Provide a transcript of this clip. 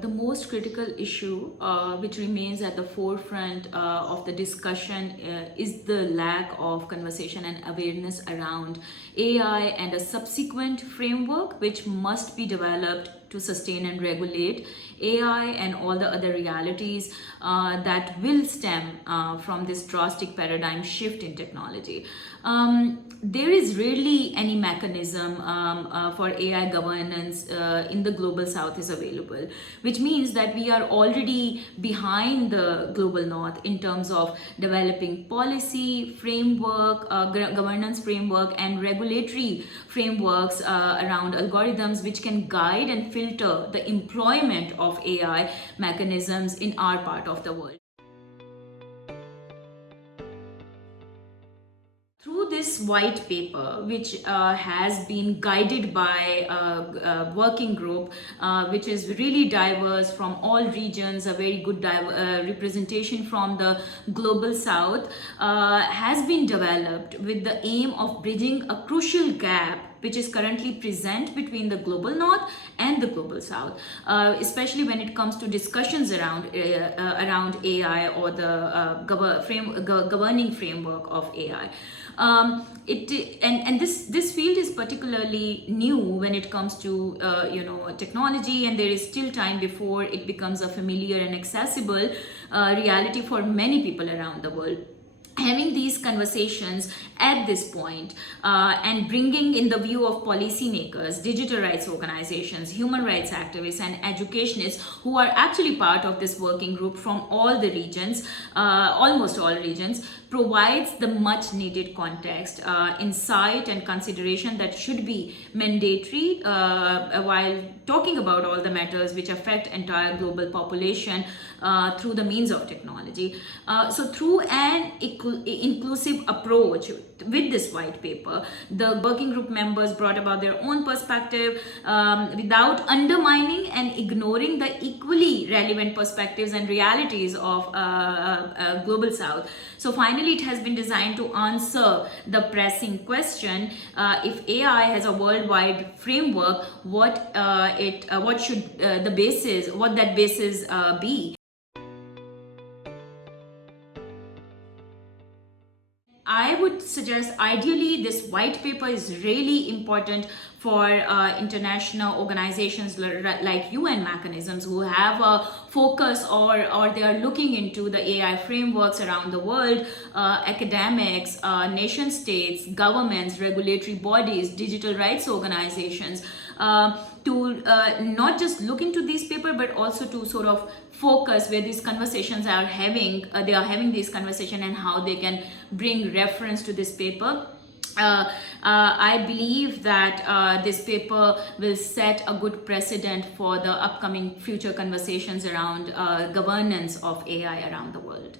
The most critical issue which remains at the forefront of the discussion is the lack of conversation and awareness around AI and a subsequent framework which must be developed to sustain and regulate AI and all the other realities that will stem from this drastic paradigm shift in technology. There is rarely any mechanism for AI governance in the global south is available, which means that we are already behind the global north in terms of developing policy framework, governance framework, and regulatory frameworks around algorithms which can guide and filter the employment of AI mechanisms in our part of the world. Through this white paper, which has been guided by a working group which is really diverse from all regions, a very good representation from the global south, has been developed with the aim of bridging a crucial gap which is currently present between the global north and the global south, especially when it comes to discussions around AI or the governing framework of AI. This field is particularly new when it comes to technology, and there is still time before it becomes a familiar and accessible reality for many people around the world. Having these conversations at this point and bringing in the view of policymakers, digital rights organizations, human rights activists, and educationists who are actually part of this working group from all the regions, almost all regions, provides the much needed context, insight, and consideration that should be mandatory while talking about all the matters which affect entire global population through the means of technology. So through an inclusive approach with this white paper, the working group members brought about their own perspective without undermining and ignoring the equally relevant perspectives and realities of global south. So finally, it has been designed to answer the pressing question: if AI has a worldwide framework, what should that basis be? I would suggest ideally this white paper is really important for international organizations like UN mechanisms who have a focus or they are looking into the AI frameworks around the world, academics, nation states, governments, regulatory bodies, digital rights organizations, to not just look into this paper but also to sort of focus where these conversations are having, they are having these conversations and how they can bring reference to this paper. I believe that this paper will set a good precedent for the upcoming future conversations around governance of AI around the world.